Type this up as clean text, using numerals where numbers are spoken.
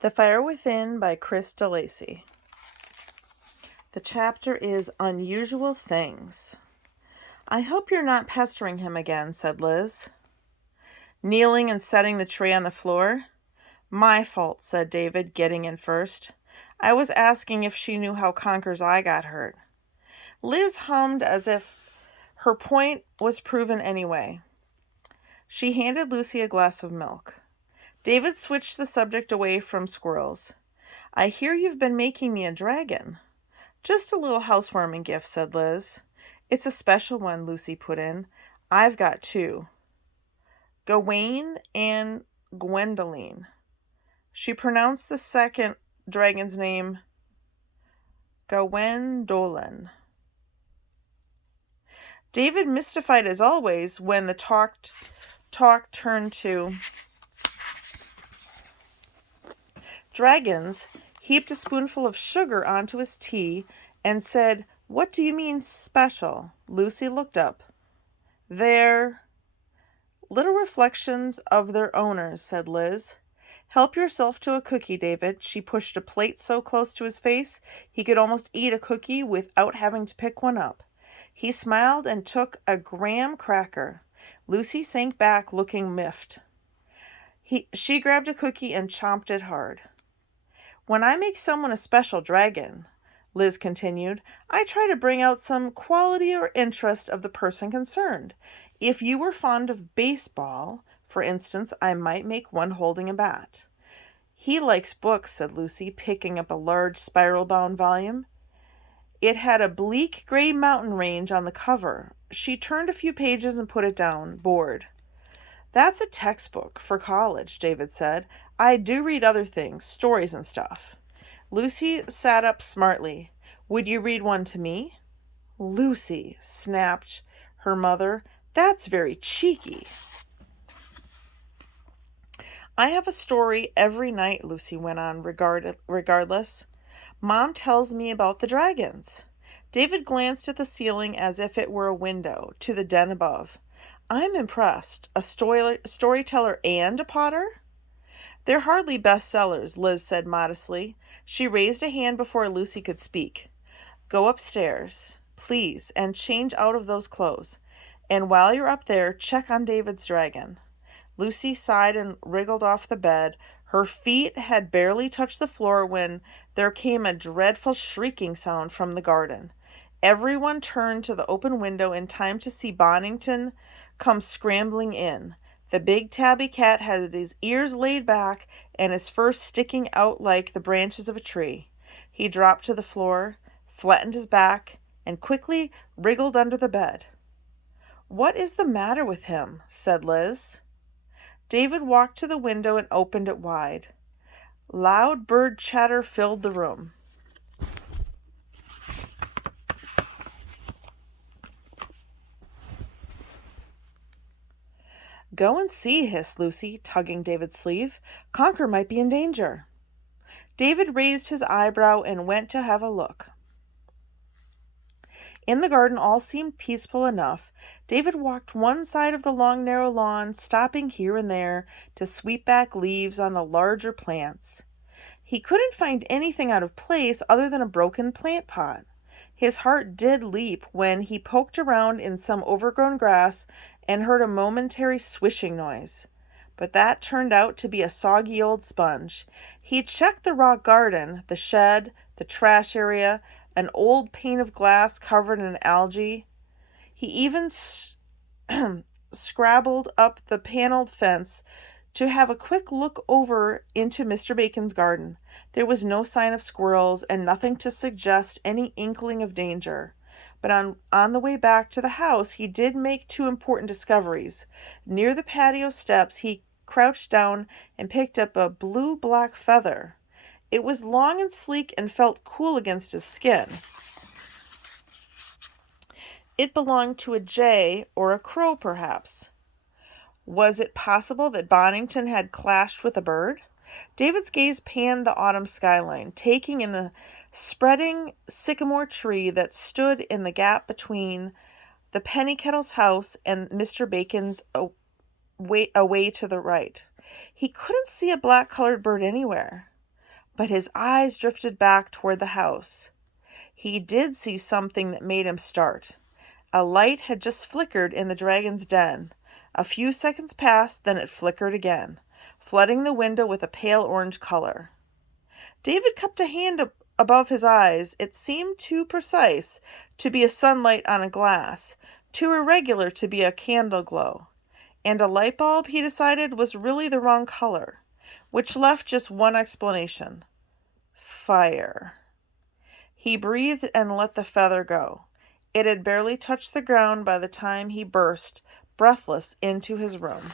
The Fire Within by Chris DeLacy. The chapter is Unusual Things. I hope you're not pestering him again, said Liz, kneeling and setting the tray on the floor. My fault, said David, getting in first. I was asking if she knew how Conker's eye got hurt. Liz hummed as if her point was proven anyway. She handed Lucy a glass of milk. David switched the subject away from squirrels. I hear you've been making me a dragon. Just a little housewarming gift, said Liz. It's a special one, Lucy put in. I've got two. Gawain and Gwendoline. She pronounced the second dragon's name Gwendolen. David, mystified as always when the talk turned to dragons, heaped a spoonful of sugar onto his tea and said, What do you mean special? Lucy looked up. They're little reflections of their owners, said Liz. Help yourself to a cookie, David. She pushed a plate so close to his face he could almost eat a cookie without having to pick one up. He smiled and took a graham cracker. Lucy sank back, looking miffed. She grabbed a cookie and chomped it hard. When I make someone a special dragon, Liz continued, I try to bring out some quality or interest of the person concerned. If you were fond of baseball, for instance, I might make one holding a bat. He likes books, said Lucy, picking up a large spiral-bound volume. It had a bleak gray mountain range on the cover. She turned a few pages and put it down, bored. That's a textbook for college, David said. I do read other things, stories and stuff. Lucy sat up smartly. Would you read one to me? Lucy, snapped her mother. That's very cheeky. I have a story every night, Lucy went on, regardless. Mom tells me about the dragons. David glanced at the ceiling as if it were a window to the den above. I'm impressed. A storyteller and a potter? They're hardly bestsellers, Liz said modestly. She raised a hand before Lucy could speak. Go upstairs, please, and change out of those clothes. And while you're up there, check on David's dragon. Lucy sighed and wriggled off the bed. Her feet had barely touched the floor when there came a dreadful shrieking sound from the garden. Everyone turned to the open window in time to see Bonington come scrambling in. The big tabby cat had his ears laid back and his fur sticking out like the branches of a tree. He dropped to the floor, flattened his back, and quickly wriggled under the bed. What is the matter with him? Said Liz. David walked to the window and opened it wide. Loud bird chatter filled the room. Go and see, hissed Lucy, tugging David's sleeve. Conker might be in danger. David raised his eyebrow and went to have a look. In the garden all seemed peaceful enough. David walked one side of the long narrow lawn, stopping here and there to sweep back leaves on the larger plants. He couldn't find anything out of place other than a broken plant pot. His heart did leap when he poked around in some overgrown grass and heard a momentary swishing noise. But that turned out to be a soggy old sponge. He checked the rock garden, the shed, the trash area, an old pane of glass covered in algae. He even scrabbled up the paneled fence to have a quick look over into Mr. Bacon's garden. There was no sign of squirrels and nothing to suggest any inkling of danger. But on the way back to the house, he did make two important discoveries. Near the patio steps, he crouched down and picked up a blue-black feather. It was long and sleek and felt cool against his skin. It belonged to a jay or a crow, perhaps. Was it possible that Bonington had clashed with a bird? David's gaze panned the autumn skyline, taking in the spreading sycamore tree that stood in the gap between the Pennykettle's house and Mr. Bacon's away to the right. He couldn't see a black-colored bird anywhere. but his eyes drifted back toward the house. He did see something that made him start. A light had just flickered in the dragon's den. A few seconds passed, then it flickered again, flooding the window with a pale orange color. David cupped a hand above his eyes. It seemed too precise to be a sunlight on a glass, too irregular to be a candle glow. And a light bulb, he decided, was really the wrong color, which left just one explanation: fire. He breathed and let the feather go. It had barely touched the ground by the time he burst, breathless, into his room.